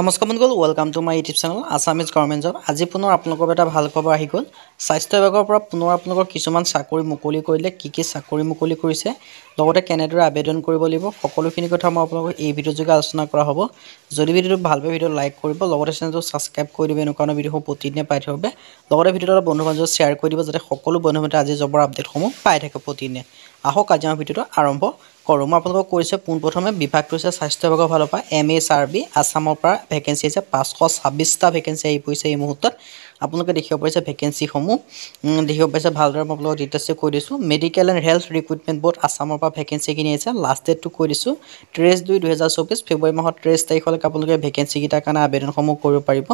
নমস্কাৰ বন্ধুসকল, welcome to my YouTube channel Assamese government job. আজি পুনৰ আপোনালোকৰ এটা ভাল খবৰ আহি গ'ল। স্বাস্থ্য বিভাগৰ পৰা পুনৰ আপোনালোকৰ কিছুমান চাকৰি মুকলি কৰিলে। কি চাকৰি মুকলি কৰিছে, লগতে কেনেদৰে আবেদন কৰিব লাগিব, সকলোখিনি কথা মই আপোনালোকক এই ভিডিঅ'ৰ যোগে আলোচনা কৰা হ'ব। যদি ভিডিঅ'টো ভাল পায় ভিডিঅ'টো লাইক কৰিব, লগতে চেনেলটো ছাবস্ক্ৰাইব কৰি দিব। এনেকুৱা ভিডিঅ'সমূহ প্ৰতিদিনে পাই থাকিব। লগতে ভিডিঅ'টো বন্ধু বান্ধৱক শ্বেয়াৰ কৰি দিব, যাতে সকলো বন্ধু বান্ধৱে আজি জবৰ আপডেটসমূহ পাই থাকে প্ৰতিদিনে। আহক আজি আমাৰ ভিডিঅ'টো আৰম্ভ কৰোঁ। মই আপোনালোকক কৈছে পোনপ্ৰথমে বিভাগটো হৈছে স্বাস্থ্য বিভাগৰ ফালৰ পৰা MHRB আছামৰ পৰা ভেকেঞ্চি আছে 526টা ভেকেঞ্চি আহি পৰিছে এই মুহূৰ্তত। আপোনালোকে দেখিব পাৰিছে ভেকেঞ্চিসমূহ দেখিব পাৰিছে ভালদৰে। মই আপোনালোকক ডিটেইলছে কৈ দিছোঁ। Medical and health recruitment board আছামৰ পৰা ভেকেঞ্চিখিনি আহিছে। লাষ্ট ডেটটো কৈ দিছোঁ 30/2/2024 ফেব্ৰুৱাৰী মাহৰ 30 তাৰিখলৈকে আপোনালোকে ভেকেঞ্চিকেইটাৰ কাৰণে আবেদনসমূহ কৰিব পাৰিব।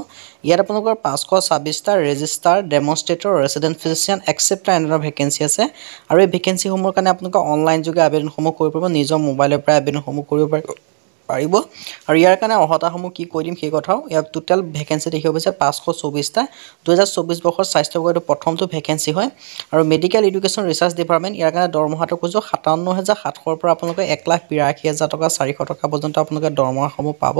ইয়াত আপোনালোকৰ 526টা ৰেজিষ্টাৰ ডেমনষ্ট্ৰেটৰ ৰেচিডেণ্ট ফিজিচিয়ান এক্সেপ্টাৰ এনেধৰণৰ ভেকেঞ্চি আছে। আৰু এই ভেকেঞ্চিসমূহৰ কাৰণে আপোনালোকে অনলাইন যোগে আবেদনসমূহ কৰিব পাৰিব। নিজৰ মোবাইলৰ পৰা আবেদনসমূহ কৰিব পাৰিব। আৰু ইয়াৰ কাৰণে অৰ্হতাসমূহ কি কৈ দিম সেই কথাও। ইয়াত টোটেল ভেকেঞ্চি দেখিব পাইছে 524টা। 2024 বৰ্ষৰ স্বাস্থ্য বিভাগৰ প্ৰথমটো ভেকেঞ্চি হয়। আৰু মেডিকেল এডুকেশ্যন ৰিচাৰ্চ ডিপাৰ্টমেণ্ট ইয়াৰ কাৰণে দৰমহাটো কৈছোঁ 57,700ৰ পৰা আপোনালোকে 1,82,000 টকা 400 টকা পৰ্যন্ত আপোনালোকে দৰমহাসমূহ পাব।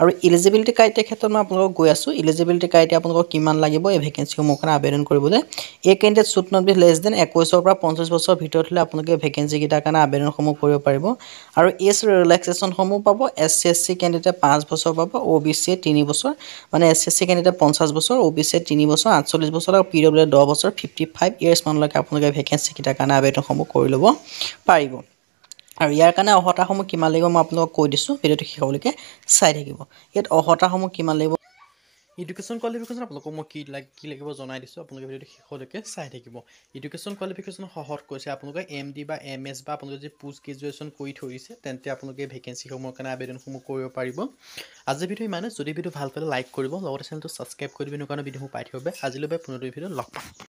আৰু ইলিজিবিলিটি ক্ৰাইটেৰিয়াৰ ক্ষেত্ৰত মই আপোনালোকক গৈ আছোঁ। ইলিজিবিলিটি ক্ৰাইটেৰিয়া আপোনালোকক কিমান লাগিব এই ভেকেঞ্চিসমূহৰ কাৰণে আবেদন কৰিবলৈ। এই candidate should not be less than 21 পৰা 50 বছৰৰ ভিতৰত হ'লে আপোনালোকে ভেকেঞ্চিকেইটাৰ কাৰণে আবেদনসমূহ কৰিব পাৰিব। আৰু এজ ৰিলেক্সেশ্যনসমূহ পাব। SC/SC কেণ্ডিডেটে 5 বছৰ পাব, OBC 3 বছৰ, মানে SC/SC কেণ্ডিডেট 50 বছৰ, OBC 3 বছৰ, 48 বছৰ আৰু PWD 10 বছৰ, 55 ইয়াৰ্ছ মানলৈকে আপোনালোকে ভেকেঞ্চিকেইটাৰ কাৰণে আবেদনসমূহ কৰি ল'ব পাৰিব। আৰু ইয়াৰ কাৰণে অৰ্হতাসমূহ কিমান লাগিব মই আপোনালোকক কৈ দিছোঁ। ভিডিঅ'টো শেষলৈকে চাই থাকিব। ইয়াত অৰ্হতাসমূহ কিমান লাগিব, এডুকেশ্যন কোৱালিফিকেশ্যন আপোনালোকক মই কি লাগিব জনাই দিছোঁ। আপোনালোকে ভিডিঅ'টো শেষলৈকে চাই থাকিব। এডুকেশ্যন কোৱালিফিকেশ্যন সহজ কৈছে আপোনালোকে MD বা MS বা আপোনালোকে যদি পোষ্ট গ্ৰেজুৱেশ্যন কৰি থৈছে তেন্তে আপোনালোকে ভেকেঞ্চিসমূহৰ কাৰণে আবেদনসমূহ কৰিব পাৰিব। আজিৰ ভিডিঅ' ইমানে। যদি ভিডিঅ' ভাল পালে লাইক কৰিব, লগতে চেনেলটো ছাবস্ক্ৰাইব কৰি দিব। এনেকুৱা ভিডিঅ'সমূহ পাই থাকিব। আজিলৈ পুনৰ ভিডিঅ' লগ পাম।